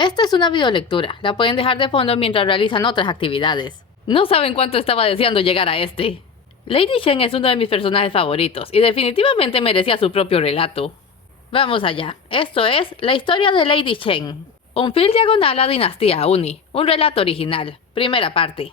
Esta es una videolectura, la pueden dejar de fondo mientras realizan otras actividades. No saben cuánto estaba deseando llegar a este. Lady Chen es uno de mis personajes favoritos y definitivamente merecía su propio relato. Vamos allá, esto es La historia de Lady Chen. Un fil diagonal a Dinastía Uni, un relato original, primera parte.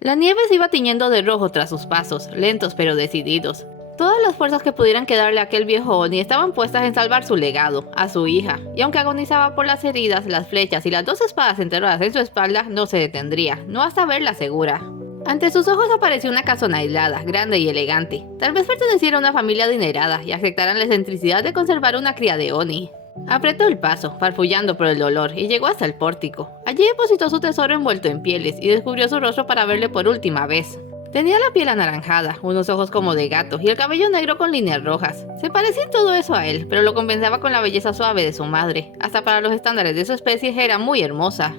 La nieve se iba tiñendo de rojo tras sus pasos, lentos pero decididos. Todas las fuerzas que pudieran quedarle a aquel viejo Oni estaban puestas en salvar su legado, a su hija, y aunque agonizaba por las heridas, las flechas y las 2 espadas enterradas en su espalda, no se detendría, no hasta verla segura. Ante sus ojos apareció una casona aislada, grande y elegante. Tal vez perteneciera a una familia adinerada y aceptaran la excentricidad de conservar una cría de Oni. Apretó el paso, farfullando por el dolor, y llegó hasta el pórtico. Allí depositó su tesoro envuelto en pieles y descubrió su rostro para verle por última vez. Tenía la piel anaranjada, unos ojos como de gato y el cabello negro con líneas rojas. Se parecía todo eso a él, pero lo compensaba con la belleza suave de su madre. Hasta para los estándares de su especie era muy hermosa.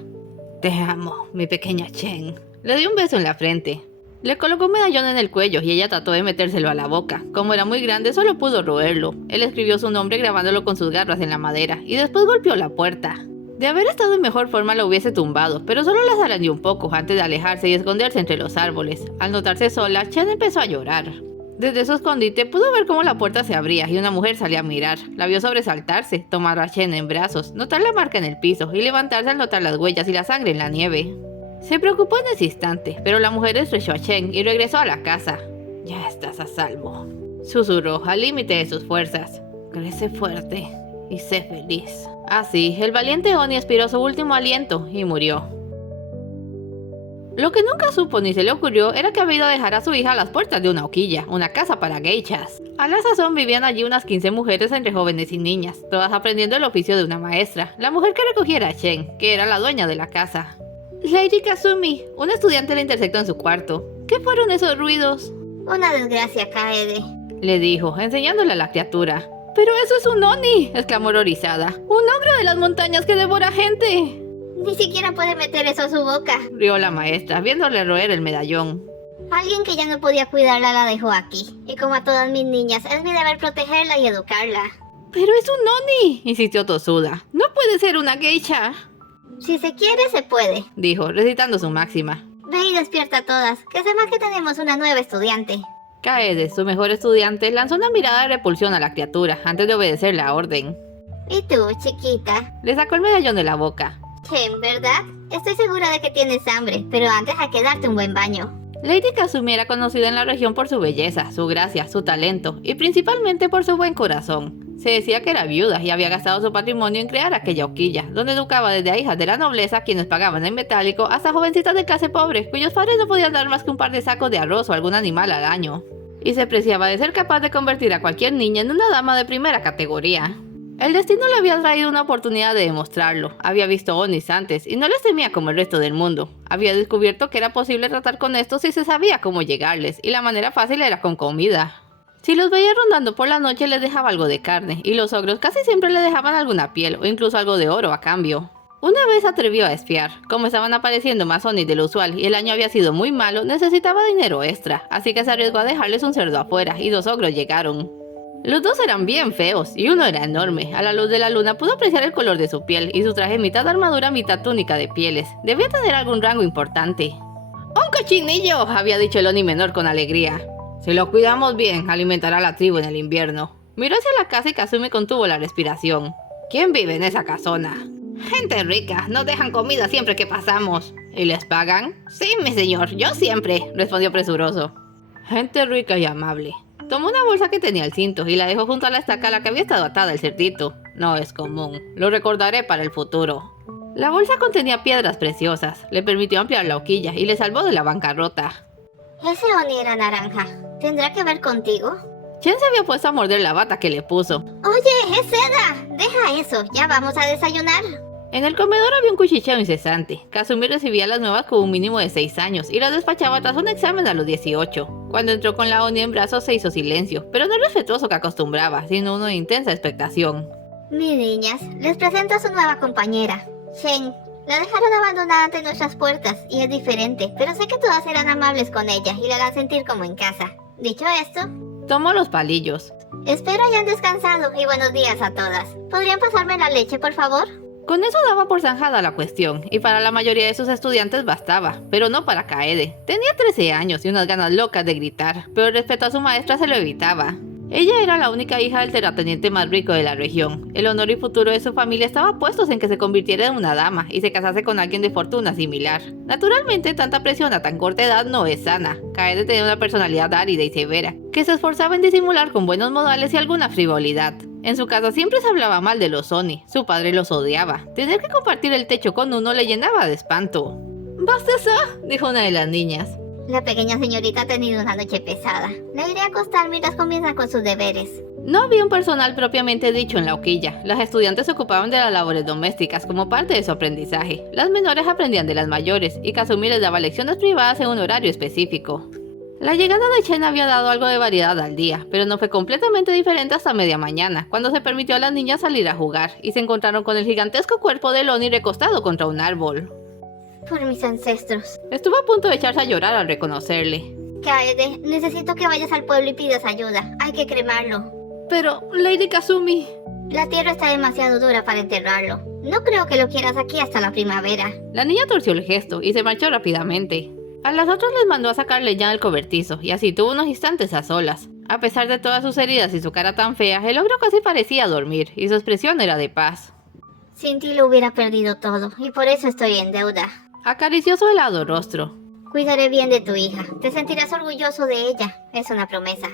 Te amo, mi pequeña Chen. Le dio un beso en la frente. Le colocó un medallón en el cuello y ella trató de metérselo a la boca. Como era muy grande, solo pudo roerlo. Él escribió su nombre grabándolo con sus garras en la madera y después golpeó la puerta. De haber estado en mejor forma lo hubiese tumbado, pero solo la zarandeó un poco antes de alejarse y esconderse entre los árboles. Al notarse sola, Chen empezó a llorar. Desde su escondite pudo ver cómo la puerta se abría y una mujer salía a mirar. La vio sobresaltarse, tomar a Chen en brazos, notar la marca en el piso y levantarse al notar las huellas y la sangre en la nieve. Se preocupó en ese instante, pero la mujer estrechó a Chen y regresó a la casa. Ya estás a salvo, susurró al límite de sus fuerzas. Crece fuerte y sé feliz. Así, el valiente Oni expiró su último aliento y murió. Lo que nunca supo ni se le ocurrió era que había ido a dejar a su hija a las puertas de una hoquilla, una casa para geishas. A la sazón vivían allí unas 15 mujeres entre jóvenes y niñas, todas aprendiendo el oficio de una maestra, la mujer que recogiera a Chen, que era la dueña de la casa. Lady Kazumi, una estudiante le interceptó en su cuarto. ¿Qué fueron esos ruidos? Una desgracia, Kaede, le dijo, enseñándole a la criatura. ¡Pero eso es un Oni!, exclamó horrorizada. ¡Un ogro de las montañas que devora gente! Ni siquiera puede meter eso a su boca. Rió la maestra, viéndole roer el medallón. Alguien que ya no podía cuidarla la dejó aquí. Y como a todas mis niñas, es mi deber protegerla y educarla. ¡Pero es un Oni!, insistió Tosuda. ¡No puede ser una geisha! Si se quiere, se puede, dijo, recitando su máxima. Ve y despierta a todas, que sepan que tenemos una nueva estudiante. Kaede, su mejor estudiante, lanzó una mirada de repulsión a la criatura antes de obedecer la orden. ¿Y tú, chiquita? Le sacó el medallón de la boca. Chen, ¿verdad? Estoy segura de que tienes hambre, pero antes hay que darte un buen baño. Lady Kazumi era conocida en la región por su belleza, su gracia, su talento y principalmente por su buen corazón. Se decía que era viuda y había gastado su patrimonio en crear aquella hoquilla, donde educaba desde a hijas de la nobleza, quienes pagaban en metálico, hasta jovencitas de clase pobre, cuyos padres no podían dar más que un par de sacos de arroz o algún animal al año. Y se preciaba de ser capaz de convertir a cualquier niña en una dama de primera categoría. El destino le había traído una oportunidad de demostrarlo. Había visto Onis antes y no les temía como el resto del mundo. Había descubierto que era posible tratar con estos si se sabía cómo llegarles, y la manera fácil era con comida. Si los veía rondando por la noche les dejaba algo de carne, y los ogros casi siempre le dejaban alguna piel o incluso algo de oro a cambio. Una vez atrevió a espiar. Como estaban apareciendo más Onis de lo usual y el año había sido muy malo, necesitaba dinero extra, así que se arriesgó a dejarles un cerdo afuera y 2 ogros llegaron. Los 2 eran bien feos y uno era enorme. A la luz de la luna pudo apreciar el color de su piel y su traje mitad armadura mitad túnica de pieles. Debía tener algún rango importante. ¡Un cochinillo!, había dicho el Oni menor con alegría. Si lo cuidamos bien, alimentará a la tribu en el invierno. Miró hacia la casa y Kazumi contuvo la respiración. ¿Quién vive en esa casona? Gente rica, nos dejan comida siempre que pasamos. ¿Y les pagan? Sí, mi señor, yo siempre, respondió presuroso. Gente rica y amable. Tomó una bolsa que tenía al cinto y la dejó junto a la estaca a la que había estado atada el cerdito. No es común, lo recordaré para el futuro. La bolsa contenía piedras preciosas, le permitió ampliar la hoquilla y le salvó de la bancarrota. Ese Oni era naranja. ¿Tendrá que ver contigo? Chen se había puesto a morder la bata que le puso. Oye, es seda. Deja eso, ya vamos a desayunar. En el comedor había un cuchicheo incesante. Kazumi recibía las nuevas con un mínimo de 6 años y las despachaba tras un examen a los 18. Cuando entró con la Oni en brazos se hizo silencio, pero no el respetuoso que acostumbraba, sino uno de intensa expectación. Mis niñas, les presento a su nueva compañera, Chen. La dejaron abandonada ante nuestras puertas y es diferente, pero sé que todas serán amables con ella y la harán sentir como en casa. Dicho esto, tomó los palillos. Espero hayan descansado y buenos días a todas. ¿Podrían pasarme la leche, por favor? Con eso daba por zanjada la cuestión, y para la mayoría de sus estudiantes bastaba, pero no para Kaede. Tenía 13 años y unas ganas locas de gritar, pero el respeto a su maestra se lo evitaba. Ella era la única hija del terrateniente más rico de la región. El honor y futuro de su familia estaba puestos en que se convirtiera en una dama y se casase con alguien de fortuna similar. Naturalmente, tanta presión a tan corta edad no es sana. Kaede tenía una personalidad árida y severa, que se esforzaba en disimular con buenos modales y alguna frivolidad. En su casa siempre se hablaba mal de los Oni, su padre los odiaba. Tener que compartir el techo con uno le llenaba de espanto. «¡Basta eso!», dijo una de las niñas. La pequeña señorita ha tenido una noche pesada. La iré a acostar mientras comienza con sus deberes. No había un personal propiamente dicho en la hoquilla. Las estudiantes se ocupaban de las labores domésticas como parte de su aprendizaje. Las menores aprendían de las mayores y Kazumi les daba lecciones privadas en un horario específico. La llegada de Chen había dado algo de variedad al día, pero no fue completamente diferente hasta media mañana, cuando se permitió a las niñas salir a jugar y se encontraron con el gigantesco cuerpo de Oni recostado contra un árbol. Por mis ancestros. Estuvo a punto de echarse a llorar al reconocerle. Kaede, necesito que vayas al pueblo y pidas ayuda. Hay que cremarlo. Pero, Lady Kazumi... La tierra está demasiado dura para enterrarlo. No creo que lo quieras aquí hasta la primavera. La niña torció el gesto y se marchó rápidamente. A las otras les mandó a sacar leña del cobertizo y así tuvo unos instantes a solas. A pesar de todas sus heridas y su cara tan fea, el ogro casi parecía dormir y su expresión era de paz. Sin ti lo hubiera perdido todo y por eso estoy en deuda. Acarició su helado rostro. Cuidaré bien de tu hija. Te sentirás orgulloso de ella. Es una promesa.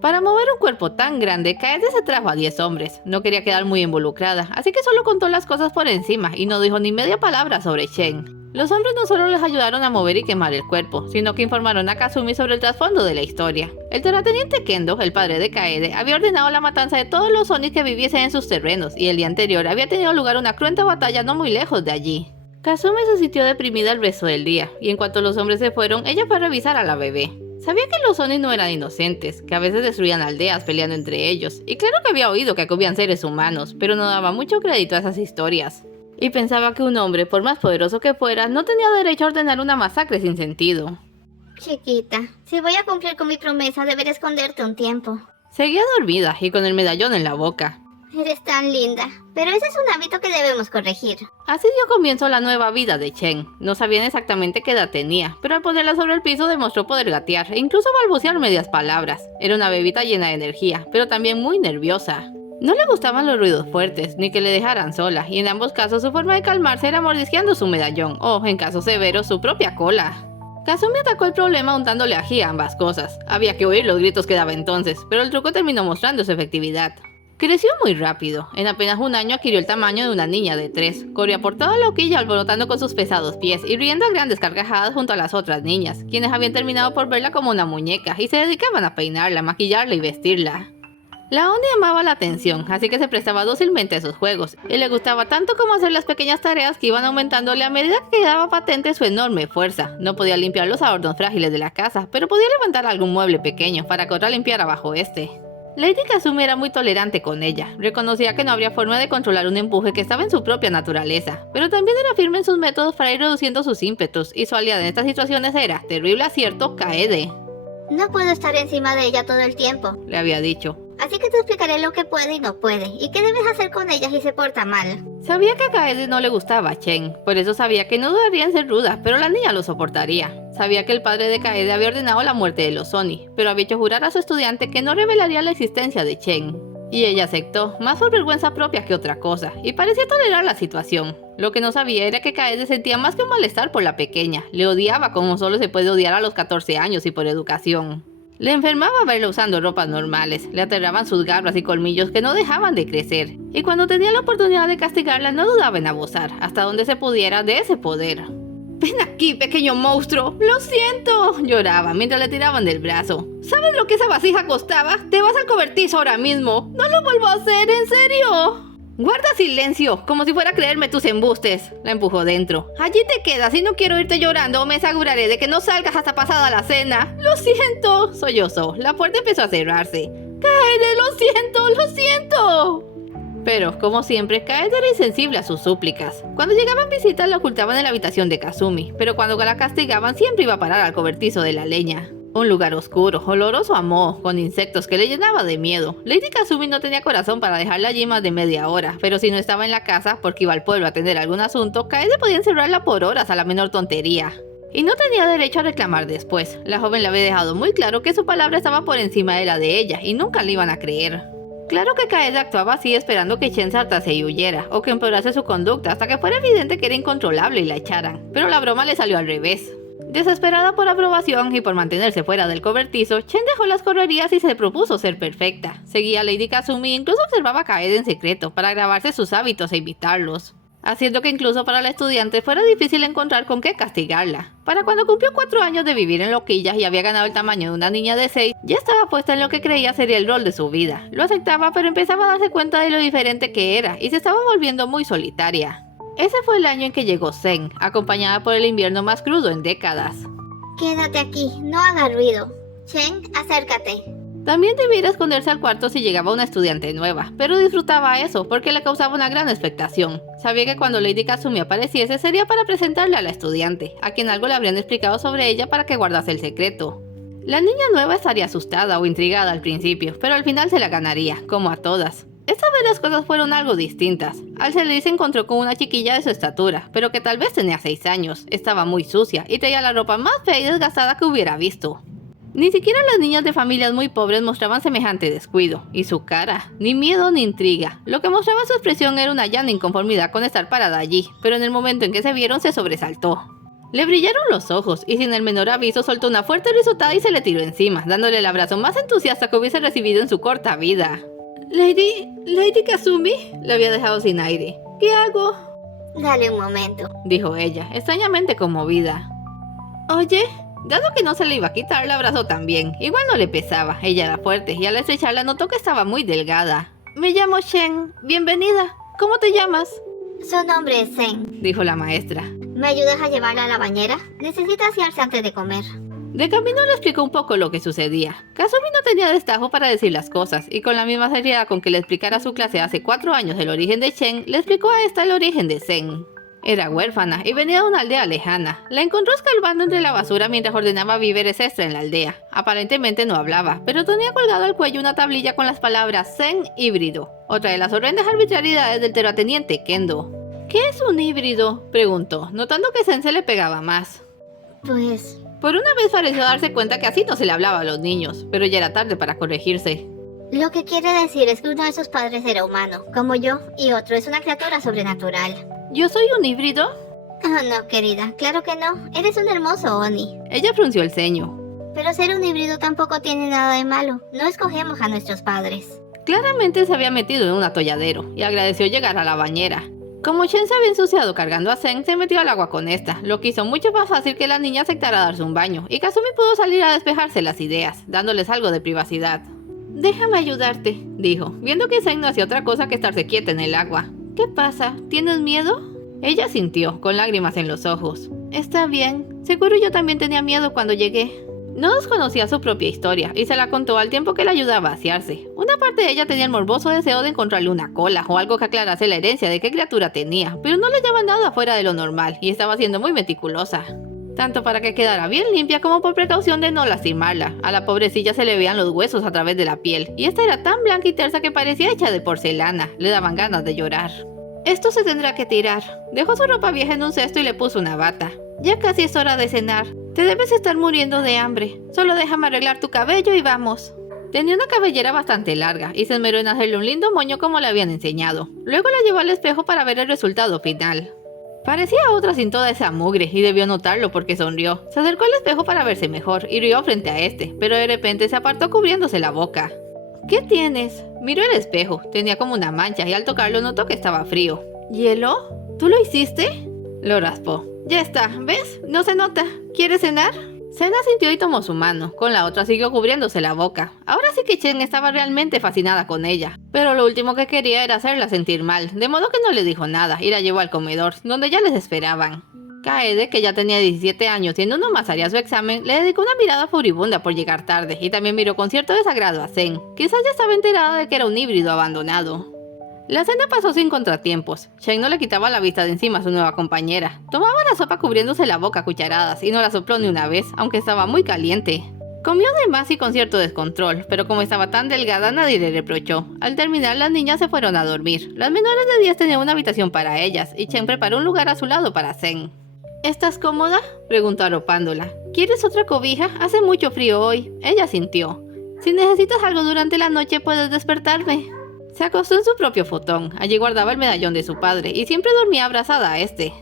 Para mover un cuerpo tan grande, Kaede se trajo a 10 hombres. No quería quedar muy involucrada, así que solo contó las cosas por encima y no dijo ni media palabra sobre Shen. Los hombres no solo les ayudaron a mover y quemar el cuerpo, sino que informaron a Kazumi sobre el trasfondo de la historia. El terrateniente Kendo, el padre de Kaede, había ordenado la matanza de todos los Oni que viviesen en sus terrenos, y el día anterior había tenido lugar una cruenta batalla no muy lejos de allí. Kazumi se sintió deprimida el resto del día, y en cuanto los hombres se fueron, ella fue a revisar a la bebé. Sabía que los Oni no eran inocentes, que a veces destruían aldeas peleando entre ellos, y claro que había oído que comían seres humanos, pero no daba mucho crédito a esas historias. Y pensaba que un hombre, por más poderoso que fuera, no tenía derecho a ordenar una masacre sin sentido. Chiquita, si voy a cumplir con mi promesa, deberé esconderte un tiempo. Seguía dormida y con el medallón en la boca. Eres tan linda, pero ese es un hábito que debemos corregir. Así dio comienzo la nueva vida de Chen. No sabían exactamente qué edad tenía, pero al ponerla sobre el piso demostró poder gatear e incluso balbucear medias palabras. Era una bebita llena de energía, pero también muy nerviosa. No le gustaban los ruidos fuertes, ni que le dejaran sola, y en ambos casos su forma de calmarse era mordisqueando su medallón, o, en casos severos, su propia cola. Kazumi atacó el problema untándole ají a ambas cosas. Había que oír los gritos que daba entonces, pero el truco terminó mostrando su efectividad. Creció muy rápido. En apenas un año adquirió el tamaño de una niña de 3. Corría por toda la hoquilla alborotando con sus pesados pies y riendo a grandes carcajadas junto a las otras niñas, quienes habían terminado por verla como una muñeca y se dedicaban a peinarla, maquillarla y vestirla. La Oni amaba la atención, así que se prestaba dócilmente a esos juegos, y le gustaba tanto como hacer las pequeñas tareas que iban aumentándole a medida que quedaba patente su enorme fuerza. No podía limpiar los adornos frágiles de la casa, pero podía levantar algún mueble pequeño para que otra limpiara bajo este. Lady Kazumi era muy tolerante con ella, reconocía que no habría forma de controlar un empuje que estaba en su propia naturaleza, pero también era firme en sus métodos para ir reduciendo sus ímpetus, y su aliada en estas situaciones era, terrible acierto, Kaede. No puedo estar encima de ella todo el tiempo, le había dicho. Así que te explicaré lo que puede y no puede, y qué debes hacer con ella si se porta mal. Sabía que a Kaede no le gustaba a Chen, por eso sabía que no dudaría en ser ruda, pero la niña lo soportaría. Sabía que el padre de Kaede había ordenado la muerte de los Oni, pero había hecho jurar a su estudiante que no revelaría la existencia de Chen. Y ella aceptó, más por vergüenza propia que otra cosa, y parecía tolerar la situación. Lo que no sabía era que Kaede sentía más que un malestar por la pequeña, le odiaba como solo se puede odiar a los 14 años y por educación. Le enfermaba verla usando ropas normales, le aterraban sus garras y colmillos que no dejaban de crecer, y cuando tenía la oportunidad de castigarla no dudaba en abusar, hasta donde se pudiera de ese poder. «Ven aquí, pequeño monstruo, lo siento», lloraba mientras le tiraban del brazo. «¿Sabes lo que esa vasija costaba? Te vas al cobertizo ahora mismo. No lo vuelvo a hacer, ¿en serio?» «Guarda silencio, como si fuera a creerme tus embustes», la empujó dentro. «Allí te quedas y no quiero irte llorando o me aseguraré de que no salgas hasta pasada la cena». «Lo siento», sollozó. La puerta empezó a cerrarse. «Kaede, lo siento, lo siento». Pero, como siempre, Kaede era insensible a sus súplicas. Cuando llegaban visitas la ocultaban en la habitación de Kazumi, pero cuando la castigaban siempre iba a parar al cobertizo de la leña. Un lugar oscuro, oloroso a moho, con insectos que le llenaba de miedo. Lady Kazumi no tenía corazón para dejarla allí más de media hora, pero si no estaba en la casa porque iba al pueblo a atender algún asunto, Kaede podía encerrarla por horas a la menor tontería. Y no tenía derecho a reclamar después. La joven le había dejado muy claro que su palabra estaba por encima de la de ella y nunca le iban a creer. Claro que Kaede actuaba así esperando que Chen se hartase y huyera, o que empeorase su conducta hasta que fuera evidente que era incontrolable y la echaran, pero la broma le salió al revés. Desesperada por aprobación y por mantenerse fuera del cobertizo, Chen dejó las correrías y se propuso ser perfecta. Seguía a Lady Kazumi e incluso observaba a Kaede en secreto para grabarse sus hábitos e imitarlos, haciendo que incluso para la estudiante fuera difícil encontrar con qué castigarla. Para cuando cumplió 4 años de vivir en Loquillas y había ganado el tamaño de una niña de 6, ya estaba puesta en lo que creía sería el rol de su vida. Lo aceptaba, pero empezaba a darse cuenta de lo diferente que era y se estaba volviendo muy solitaria. Ese fue el año en que llegó Zen, acompañada por el invierno más crudo en décadas. Quédate aquí, no haga ruido. Chen, acércate. También debiera esconderse al cuarto si llegaba una estudiante nueva, pero disfrutaba eso porque le causaba una gran expectación. Sabía que cuando Lady Kazumi apareciese sería para presentarle a la estudiante, a quien algo le habrían explicado sobre ella para que guardase el secreto. La niña nueva estaría asustada o intrigada al principio, pero al final se la ganaría, como a todas. Esta vez las cosas fueron algo distintas. Al salir se encontró con una chiquilla de su estatura, pero que tal vez tenía 6 años, estaba muy sucia y traía la ropa más fea y desgastada que hubiera visto. Ni siquiera las niñas de familias muy pobres mostraban semejante descuido, y su cara, ni miedo ni intriga. Lo que mostraba su expresión era una llana inconformidad con estar parada allí, pero en el momento en que se vieron se sobresaltó. Le brillaron los ojos y sin el menor aviso soltó una fuerte risotada y se le tiró encima, dándole el abrazo más entusiasta que hubiese recibido en su corta vida. Lady Kazumi, le había dejado sin aire. ¿Qué hago? Dale un momento, Dijo ella, extrañamente conmovida. Oye, dado que no se le iba a quitar, la abrazó también. Igual no le pesaba, ella era fuerte y al estrecharla notó que estaba muy delgada. Me llamo Shen, bienvenida. ¿Cómo te llamas? Su nombre es Zen. Dijo la maestra. ¿Me ayudas a llevarla a la bañera? Necesita asearse antes de comer. De camino le explicó un poco lo que sucedía. Kazumi no tenía destajo para decir las cosas, y con la misma seriedad con que le explicara a su clase hace 4 años el origen de Chen, le explicó a esta el origen de Zen. Era huérfana y venía de una aldea lejana. La encontró escarbando entre la basura mientras ordenaba víveres extra en la aldea. Aparentemente no hablaba, pero tenía colgado al cuello una tablilla con las palabras Zen híbrido, otra de las horrendas arbitrariedades del terrateniente Kendo. ¿Qué es un híbrido?, preguntó, notando que Zen se le pegaba más. Pues... Por una vez pareció darse cuenta que así no se le hablaba a los niños, pero ya era tarde para corregirse. Lo que quiere decir es que uno de sus padres era humano, como yo, y otro es una criatura sobrenatural. ¿Yo soy un híbrido? Oh, no, querida, claro que no. Eres un hermoso Oni. Ella frunció el ceño. Pero ser un híbrido tampoco tiene nada de malo. No escogemos a nuestros padres. Claramente se había metido en un atolladero y agradeció llegar a la bañera. Como Chen se había ensuciado cargando a Zen, se metió al agua con esta, lo que hizo mucho más fácil que la niña aceptara darse un baño, y Kazumi pudo salir a despejarse las ideas, dándoles algo de privacidad. Déjame ayudarte, dijo, viendo que Zen no hacía otra cosa que estarse quieta en el agua. ¿Qué pasa? ¿Tienes miedo? Ella sintió, con lágrimas en los ojos. Está bien, seguro yo también tenía miedo cuando llegué. No desconocía su propia historia y se la contó al tiempo que la ayudaba a asearse. Una parte de ella tenía el morboso deseo de encontrarle una cola o algo que aclarase la herencia de qué criatura tenía, pero no le hallaba nada fuera de lo normal y estaba siendo muy meticulosa. Tanto para que quedara bien limpia como por precaución de no lastimarla. A la pobrecilla se le veían los huesos a través de la piel y esta era tan blanca y tersa que parecía hecha de porcelana. Le daban ganas de llorar. Esto se tendrá que tirar. Dejó su ropa vieja en un cesto y le puso una bata. Ya casi es hora de cenar. Te debes estar muriendo de hambre. Solo déjame arreglar tu cabello y vamos. Tenía una cabellera bastante larga y se esmeró en hacerle un lindo moño como le habían enseñado. Luego la llevó al espejo para ver el resultado final. Parecía otra sin toda esa mugre y debió notarlo porque sonrió. Se acercó al espejo para verse mejor y rió frente a este, pero de repente se apartó cubriéndose la boca. ¿Qué tienes? Miró el espejo. Tenía como una mancha y al tocarlo notó que estaba frío. ¿Hielo? ¿Tú lo hiciste? Lo raspó. Ya está, ¿ves? No se nota. ¿Quieres cenar? Zen asintió y tomó su mano. Con la otra siguió cubriéndose la boca. Ahora sí que Chen estaba realmente fascinada con ella. Pero lo último que quería era hacerla sentir mal, de modo que no le dijo nada y la llevó al comedor, donde ya les esperaban. Kaede, que ya tenía 17 años y en uno más haría su examen, le dedicó una mirada furibunda por llegar tarde y también miró con cierto desagrado a Zen. Quizás ya estaba enterada de que era un híbrido abandonado. La cena pasó sin contratiempos. Chen no le quitaba la vista de encima a su nueva compañera. Tomaba la sopa cubriéndose la boca a cucharadas y no la sopló ni una vez, aunque estaba muy caliente. Comió de más y con cierto descontrol, pero como estaba tan delgada nadie le reprochó. Al terminar, las niñas se fueron a dormir. Las menores de 10 tenían una habitación para ellas, y Chen preparó un lugar a su lado para Zen. ¿Estás cómoda?, preguntó arropándola. ¿Quieres otra cobija? Hace mucho frío hoy. Ella sintió. Si necesitas algo durante la noche, puedes despertarme. Se acostó en su propio futón. Allí guardaba el medallón de su padre, y siempre dormía abrazada a este.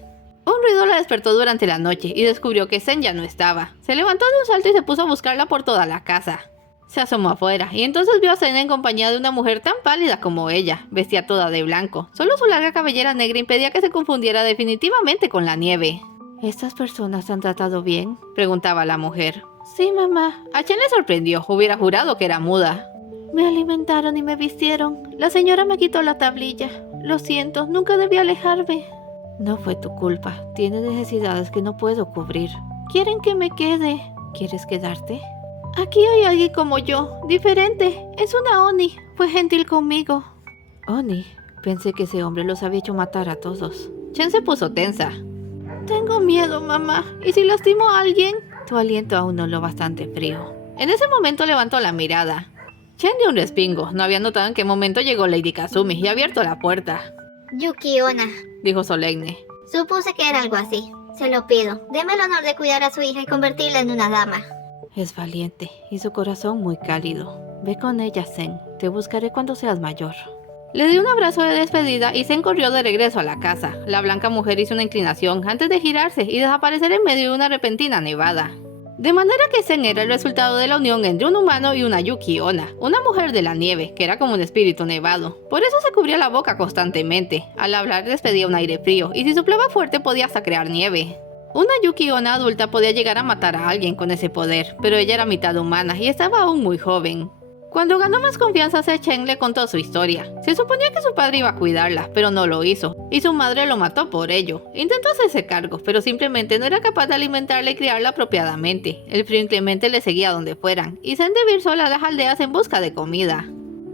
Un ruido la despertó durante la noche y descubrió que Zen ya no estaba. Se levantó de un salto y se puso a buscarla por toda la casa. Se asomó afuera y entonces vio a Zen en compañía de una mujer tan pálida como ella. Vestía toda de blanco. Solo su larga cabellera negra impedía que se confundiera definitivamente con la nieve. ¿Estas personas te han tratado bien?, preguntaba la mujer. Sí, mamá. A Chen le sorprendió. Hubiera jurado que era muda. Me alimentaron y me vistieron. La señora me quitó la tablilla. Lo siento, nunca debí alejarme. No fue tu culpa. Tienes necesidades que no puedo cubrir. Quieren que me quede. ¿Quieres quedarte? Aquí hay alguien como yo, diferente. Es una Oni. Fue gentil conmigo. Oni. Pensé que ese hombre los había hecho matar a todos. Chen se puso tensa. Tengo miedo, mamá. ¿Y si lastimo a alguien? Tu aliento aún no lo bastante frío. En ese momento levantó la mirada. Chen dio un respingo. No había notado en qué momento llegó Lady Kazumi y había abierto la puerta. Yuki-onna, Dijo solemne. supuse que era algo así. Se lo pido. Deme el honor de cuidar a su hija y convertirla en una dama. Es valiente y su corazón muy cálido. Ve con ella, Zen. Te buscaré cuando seas mayor. Le dio un abrazo de despedida y Zen corrió de regreso a la casa. La blanca mujer hizo una inclinación antes de girarse y desaparecer en medio de una repentina nevada. De manera que Zen era el resultado de la unión entre un humano y una Yuki-onna, una mujer de la nieve, que era como un espíritu nevado. Por eso se cubría la boca constantemente. Al hablar despedía un aire frío, y si soplaba fuerte podía hasta crear nieve. Una Yuki-onna adulta podía llegar a matar a alguien con ese poder, pero ella era mitad humana y estaba aún muy joven. Cuando ganó más confianza hacia Chen, le contó su historia. Se suponía que su padre iba a cuidarla, pero no lo hizo, y su madre lo mató por ello. Intentó hacerse cargo, pero simplemente no era capaz de alimentarla y criarla apropiadamente. El frío inclemente le seguía donde fueran, y Zen debió ir sola a las aldeas en busca de comida.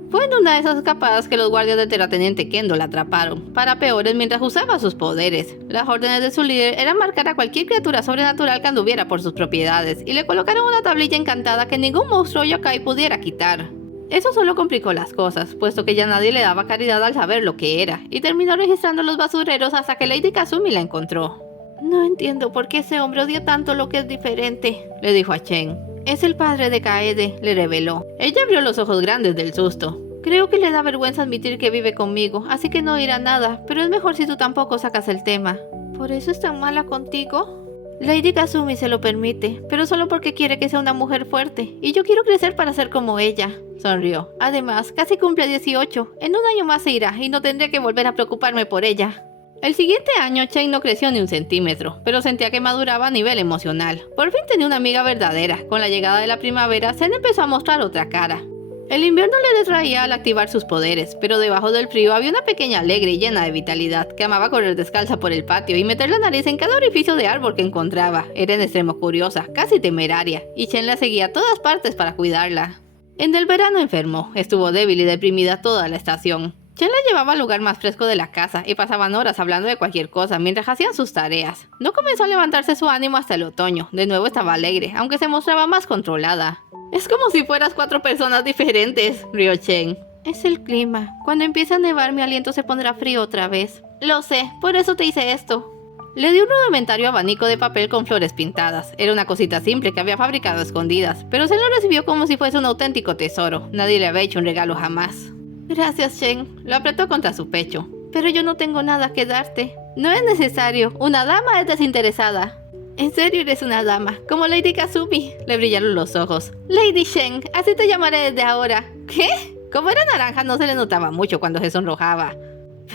Fue en una de esas escapadas que los guardias del terrateniente Kendo la atraparon, para peores mientras usaba sus poderes. Las órdenes de su líder eran marcar a cualquier criatura sobrenatural que anduviera por sus propiedades, y le colocaron una tablilla encantada que ningún monstruo yokai pudiera quitar. Eso solo complicó las cosas, puesto que ya nadie le daba caridad al saber lo que era, y terminó registrando los basureros hasta que Lady Kazumi la encontró. No entiendo por qué ese hombre odia tanto lo que es diferente, le dijo a Chen. Es el padre de Kaede, le reveló. Ella abrió los ojos grandes del susto. Creo que le da vergüenza admitir que vive conmigo, así que no dirá nada, pero es mejor si tú tampoco sacas el tema. ¿Por eso es tan mala contigo? Lady Kazumi se lo permite, pero solo porque quiere que sea una mujer fuerte, y yo quiero crecer para ser como ella. Sonrió. Además, casi cumple 18. En un año más se irá y no tendré que volver a preocuparme por ella. El siguiente año, Chen no creció ni un centímetro, pero sentía que maduraba a nivel emocional. Por fin tenía una amiga verdadera. Con la llegada de la primavera, Zen empezó a mostrar otra cara. El invierno le distraía al activar sus poderes, pero debajo del frío había una pequeña alegre y llena de vitalidad, que amaba correr descalza por el patio y meter la nariz en cada orificio de árbol que encontraba. Era en extremo curiosa, casi temeraria, y Chen la seguía a todas partes para cuidarla. En el verano enfermó, estuvo débil y deprimida toda la estación. Chen la llevaba al lugar más fresco de la casa y pasaban horas hablando de cualquier cosa mientras hacían sus tareas. No comenzó a levantarse su ánimo hasta el otoño. De nuevo estaba alegre, aunque se mostraba más controlada. Es como si fueras 4 personas diferentes, rió Chen. Es el clima. Cuando empiece a nevar mi aliento se pondrá frío otra vez. Lo sé, por eso te hice esto. Le dio un rudimentario abanico de papel con flores pintadas. Era una cosita simple que había fabricado a escondidas, pero se lo recibió como si fuese un auténtico tesoro. Nadie le había hecho un regalo jamás. Gracias, Chen. Lo apretó contra su pecho. Pero yo no tengo nada que darte. No es necesario. Una dama es desinteresada. En serio eres una dama, como Lady Kazumi. Le brillaron los ojos. Lady Shen, así te llamaré desde ahora. ¿Qué? Como era naranja no se le notaba mucho cuando se sonrojaba.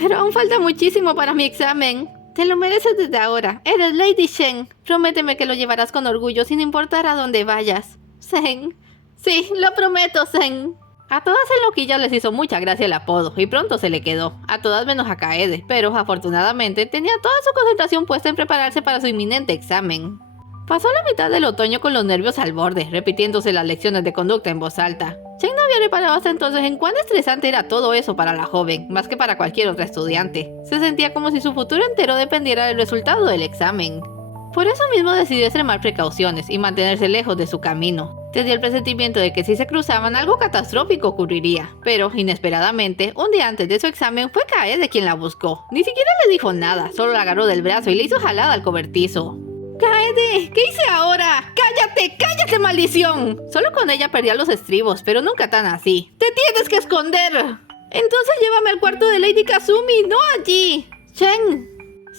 Pero aún falta muchísimo para mi examen. Te lo mereces desde ahora. Eres Lady Shen. Prométeme que lo llevarás con orgullo sin importar a dónde vayas. Zen. Sí, lo prometo, Zen. A todas en Loquilla les hizo mucha gracia el apodo y pronto se le quedó, a todas menos a Kaede, pero afortunadamente tenía toda su concentración puesta en prepararse para su inminente examen. Pasó la mitad del otoño con los nervios al borde, repitiéndose las lecciones de conducta en voz alta. Chen no había reparado hasta entonces en cuán estresante era todo eso para la joven, más que para cualquier otra estudiante. Se sentía como si su futuro entero dependiera del resultado del examen. Por eso mismo decidió extremar precauciones y mantenerse lejos de su camino. Tenía el presentimiento de que si se cruzaban algo catastrófico ocurriría, pero inesperadamente, un día antes de su examen fue Kaede quien la buscó. Ni siquiera le dijo nada, solo la agarró del brazo y le hizo jalada al cobertizo. ¡Kaede! ¿Qué hice ahora? ¡Cállate! ¡Cállate, maldición! Solo con ella perdía los estribos, pero nunca tan así. ¡Te tienes que esconder! Entonces llévame al cuarto de Lady Kazumi, no allí. Chen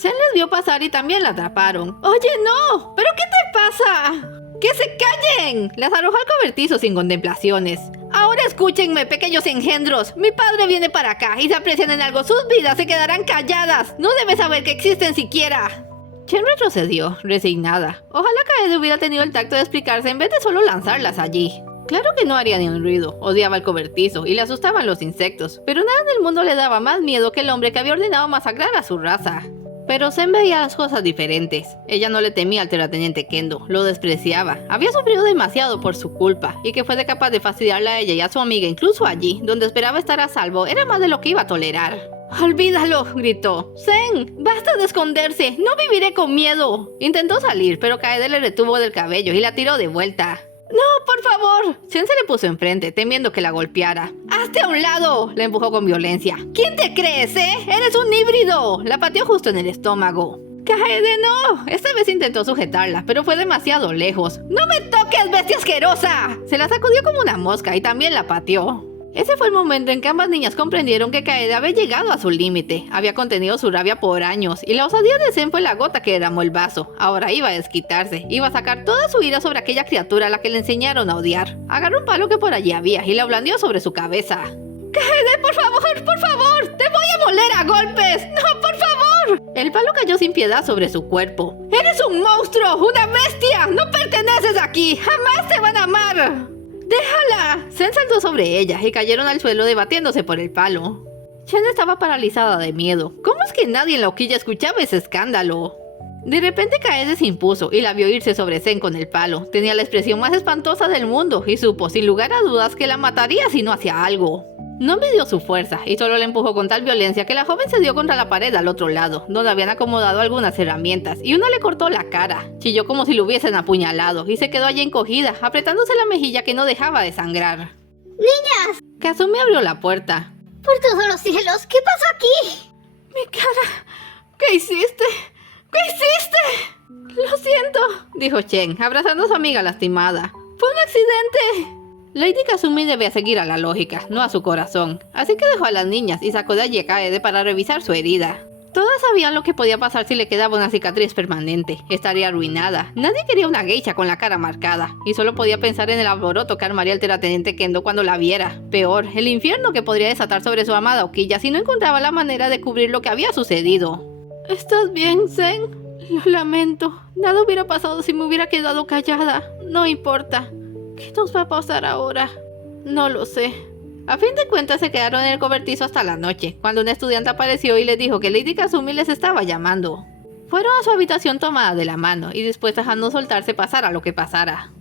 les vio pasar y también la atraparon. ¡Oye, no! ¿Pero qué te pasa? ¡Que se callen! Las arrojó al cobertizo sin contemplaciones. Ahora escúchenme, pequeños engendros. Mi padre viene para acá y si aprecian en algo sus vidas se quedarán calladas. No debe saber que existen siquiera. Chen retrocedió, resignada. Ojalá Kaede hubiera tenido el tacto de explicarse en vez de solo lanzarlas allí. Claro que no haría ni un ruido, odiaba el cobertizo y le asustaban los insectos, pero nada en el mundo le daba más miedo que el hombre que había ordenado masacrar a su raza. Pero Zen veía las cosas diferentes. Ella no le temía al terrateniente Kendo, lo despreciaba. Había sufrido demasiado por su culpa, y que fuese capaz de fastidiarla a ella y a su amiga incluso allí, donde esperaba estar a salvo, era más de lo que iba a tolerar. ¡Olvídalo!, gritó. ¡Zen! ¡Basta de esconderse! ¡No viviré con miedo! Intentó salir, pero Kaede le retuvo del cabello y la tiró de vuelta. ¡No, por favor! Chen se le puso enfrente, temiendo que la golpeara. ¡Hazte a un lado!, la empujó con violencia. ¿Quién te crees, ¡Eres un híbrido! La pateó justo en el estómago. ¡Kaede, no! Esta vez intentó sujetarla, pero fue demasiado lejos. ¡No me toques, bestia asquerosa! Se la sacudió como una mosca y también la pateó. Ese fue el momento en que ambas niñas comprendieron que Kaede había llegado a su límite. Había contenido su rabia por años, y la osadía de Zen fue la gota que derramó el vaso. Ahora iba a desquitarse, iba a sacar toda su ira sobre aquella criatura a la que le enseñaron a odiar. Agarró un palo que por allí había y la blandió sobre su cabeza. ¡Kaede, por favor! ¡Te voy a moler a golpes! ¡No, por favor! El palo cayó sin piedad sobre su cuerpo. ¡Eres un monstruo! ¡Una bestia! ¡No perteneces aquí! ¡Jamás te van a amar! ¡Déjala! Zen saltó sobre ella y cayeron al suelo debatiéndose por el palo. Chen estaba paralizada de miedo. ¿Cómo es que nadie en la hoquilla escuchaba ese escándalo? De repente Kaede se impuso y la vio irse sobre Zen con el palo. Tenía la expresión más espantosa del mundo y supo sin lugar a dudas que la mataría si no hacía algo. No midió su fuerza y solo la empujó con tal violencia que la joven se dio contra la pared al otro lado, donde habían acomodado algunas herramientas, y una le cortó la cara. Chilló como si lo hubiesen apuñalado y se quedó allí encogida, apretándose la mejilla que no dejaba de sangrar. ¡Niñas! Kazumi abrió la puerta. ¡Por todos los cielos! ¿Qué pasó aquí? ¡Mi cara! ¿Qué hiciste? ¿Qué hiciste? Lo siento, dijo Chen, abrazando a su amiga lastimada. ¡Fue un accidente! Lady Kazumi debía seguir a la lógica, no a su corazón, así que dejó a las niñas y sacó de allí a Kaede para revisar su herida. Todas sabían lo que podía pasar si le quedaba una cicatriz permanente. Estaría arruinada. Nadie quería una geisha con la cara marcada, y solo podía pensar en el alboroto que armaría el terrateniente Kendo cuando la viera. Peor, el infierno que podría desatar sobre su amada Okiya si no encontraba la manera de cubrir lo que había sucedido. ¿Estás bien, Zen? Lo lamento. Nada hubiera pasado si me hubiera quedado callada. No importa. ¿Qué nos va a pasar ahora? No lo sé. A fin de cuentas se quedaron en el cobertizo hasta la noche, cuando un estudiante apareció y les dijo que Lady Kazumi les estaba llamando. Fueron a su habitación tomada de la mano y dispuestas a no soltarse pasara lo que pasara.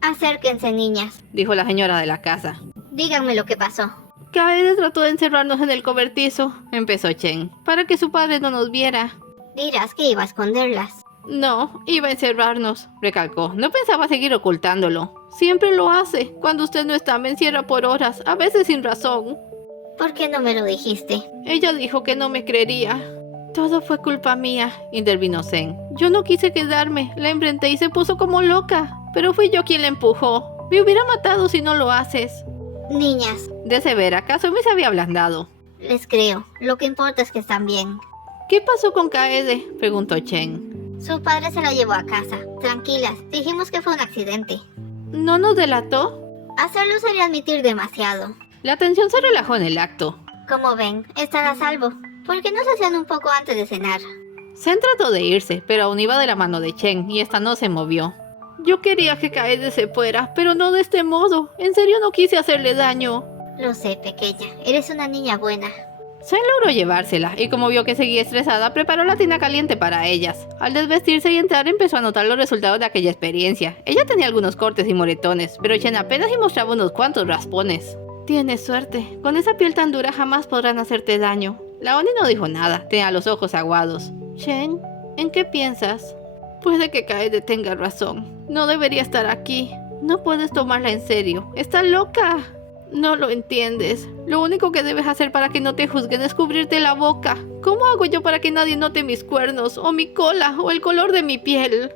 Acérquense, niñas, dijo la señora de la casa. Díganme lo que pasó. Kaede trató de encerrarnos en el cobertizo, empezó Chen, para que su padre no nos viera. Dirás que iba a esconderlas. No, iba a encerrarnos, recalcó. No pensaba seguir ocultándolo. Siempre lo hace. Cuando usted no está, me encierra por horas, a veces sin razón. ¿Por qué no me lo dijiste? Ella dijo que no me creería. Todo fue culpa mía, intervino Zen. Yo no quise quedarme, la enfrenté y se puso como loca. Pero fui yo quien la empujó. Me hubiera matado si no lo haces. Niñas, de severa, Kazumi se había ablandado. Les creo. Lo que importa es que están bien. ¿Qué pasó con Kaede?, preguntó Chen. Su padre se la llevó a casa. Tranquilas, dijimos que fue un accidente. ¿No nos delató? Hacerlo sería admitir demasiado. La tensión se relajó en el acto. Como ven, están a salvo. ¿Por qué no se hacían un poco antes de cenar? Zen trató de irse, pero aún iba de la mano de Chen y esta no se movió. Yo quería que Kaede se fuera, pero no de este modo. En serio no quise hacerle daño. Lo sé, pequeña. Eres una niña buena. Zen logró llevársela y como vio que seguía estresada, preparó la tina caliente para ellas. Al desvestirse y entrar empezó a notar los resultados de aquella experiencia. Ella tenía algunos cortes y moretones, pero Chen apenas y mostraba unos cuantos raspones. Tienes suerte. Con esa piel tan dura jamás podrán hacerte daño. La Oni no dijo nada, tenía los ojos aguados. Chen, ¿en qué piensas? Puede que Kaede tenga razón. No debería estar aquí. No puedes tomarla en serio. ¡Está loca! No lo entiendes. Lo único que debes hacer para que no te juzguen es cubrirte la boca. ¿Cómo hago yo para que nadie note mis cuernos, o mi cola, o el color de mi piel?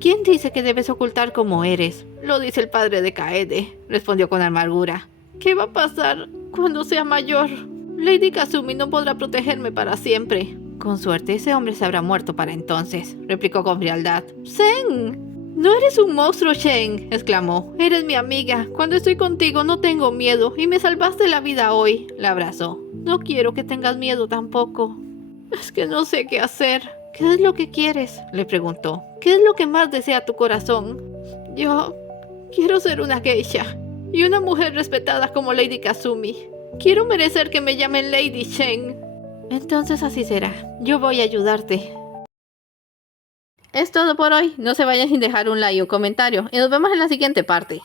¿Quién dice que debes ocultar cómo eres? Lo dice el padre de Kaede, respondió con amargura. ¿Qué va a pasar cuando sea mayor? Lady Kasumi no podrá protegerme para siempre. Con suerte, ese hombre se habrá muerto para entonces, replicó con frialdad. ¡Sen! ¡No eres un monstruo, Shen!, exclamó. Eres mi amiga. Cuando estoy contigo no tengo miedo y me salvaste la vida hoy. La abrazó. No quiero que tengas miedo tampoco. Es que no sé qué hacer. ¿Qué es lo que quieres?, le preguntó. ¿Qué es lo que más desea tu corazón? Yo quiero ser una geisha y una mujer respetada como Lady Kasumi. Quiero merecer que me llamen Lady Shen. Entonces así será. Yo voy a ayudarte. Es todo por hoy. No se vayan sin dejar un like o comentario y nos vemos en la siguiente parte.